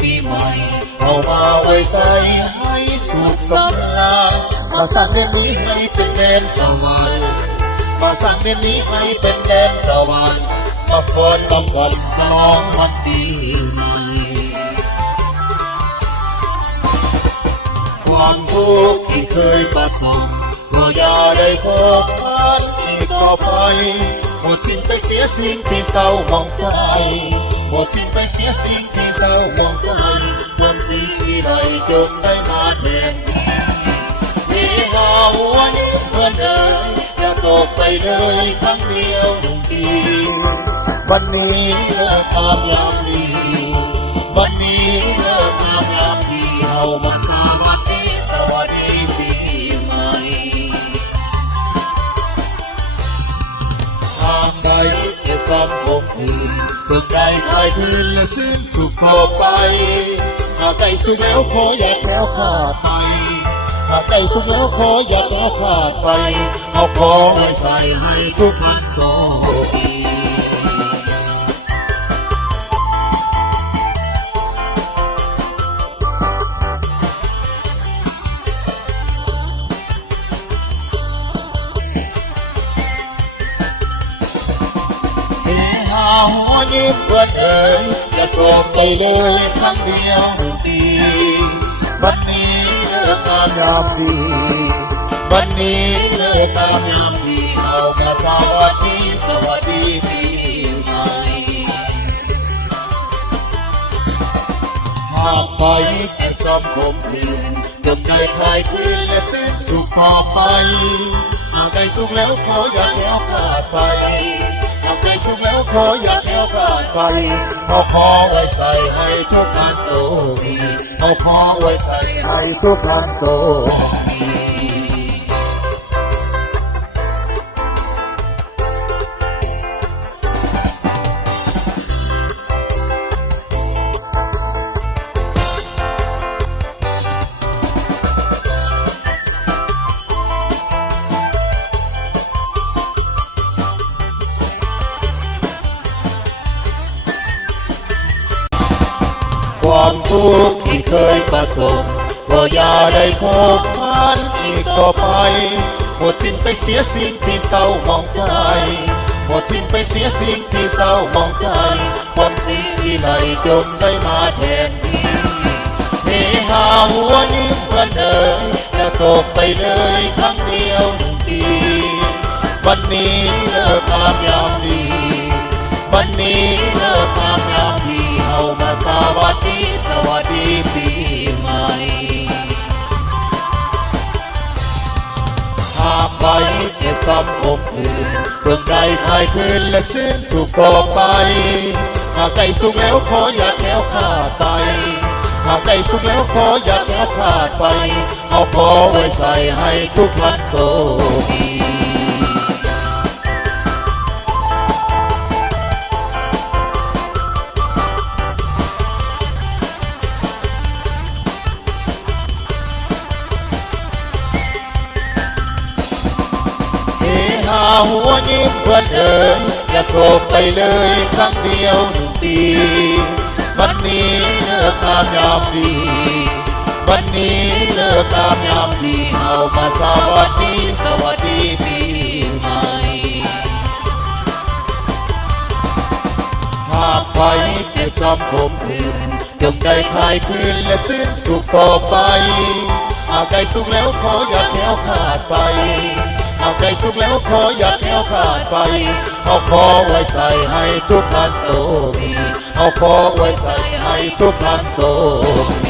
ปีใหม่เอามาไว้ใส่ให้สุขสมรามาสร้างเดือนนี้ให้เป็นแดนสวรรค์มาสร้างเดือนนี้ให้เป็นแดนสวรรค์มาฟ้อนรำกันสองวันปีใหม่ความทุกข์ที่เคยประสบก็อย่าได้พบกันอีกต่อไปหมดสิ้นไปเสียสิ่งที่เศร้าหมองใจหมดสิ้นไปเสียสิ่งที่เศร้าหมองใจวันที่ใดจงได้มาแทนที่ว่าวันนี้เหมือนเดิมอย่าโศกไปเลยครั้งเดียวหนึ่งปีวันนี้เลิกตามยามดีวันนี้เลิกตามยามดีเอามาสวัสดีสวัสดีปีใหม่ทางใดเก็บความคงคืนเพื่อใจคลายคืนและสิ้นสุขต่อไปหากใจสุขแล้วขออย่าแคล้วขาดไปหากใจสุขแล้วขออย่าแคล้วขาดไปเอาขอไว้ใส่ให้ทุกท่านโชคดีหัวยิ้มเพื่อนเอ๋ยอย่าโศกไปเลยครั้งเดียวปีวันนี้เลิกงามยามดีวันนี้เลิกงามยามดีเอามาสวัสดีสวัสดีปีใหม่หากไปแต่จอมคมคืนดวงใจคลายคืนและสิ้นสุขต่อไปหากใจสุขแล้วขออย่าแคล้วขาดไปหากใจสุขแล้วขออย่าแคล้วขาดไปเอาขอไว้ใส่ให้ทุกท่านโชคดีเอาขอไว้ใส่ให้ทุกท่านโชคดีความทุกข์ที่เคยประสบก็อย่าได้พบมันอีกต่อไปหมดสิ้นไปเสียสิ่งที่เศร้าหมองใจหมดสิ้นไปเสียสิ่งที่เศร้าหมองใจความสิ่งที่ไหลจงได้มาแทนที่หาหัวนี้เพื่อนเดิมอย่าโศกไปเลยครั้งเดียวหนึ่งปีวันนี้เลิกงามยามดีวันนี้เลิกงามยามดีเอามาสวัสดีสวัสดีปีใหม่หากไปเก็บซ้ำคมคืนเพื่อใจคลายคืนและสิ้นสุขต่อไปหากใจสุขแล้วขออย่าแคล้วขาดไปหากใจสุขแล้วขออย่าแคล้วขาดไปเอาขอไว้ใส่ให้ทุกท่านโชคดีหัวยิ้มเพื่อนเอ๋ยอย่าโศกไปเลยครั้งเดียวหนึ่งปีวันนี้เลิกงามยามดีวันนี้เลิกงามยามดีเอามาสวัสดีสวัสดีปีใหม่หากไปเก็บซ้ำคมคืนจงใจคลายคืนและสิ้นสุขต่อไปหากใจสุขแล้วขออย่าแคล้วขาดไปหากใจสุขแล้วขออย่าแคล้วขาดไปเอาขอไว้ใส่ให้ทุกท่านโชคดีเอาขอไว้ใส่ให้ทุกท่านโชคดี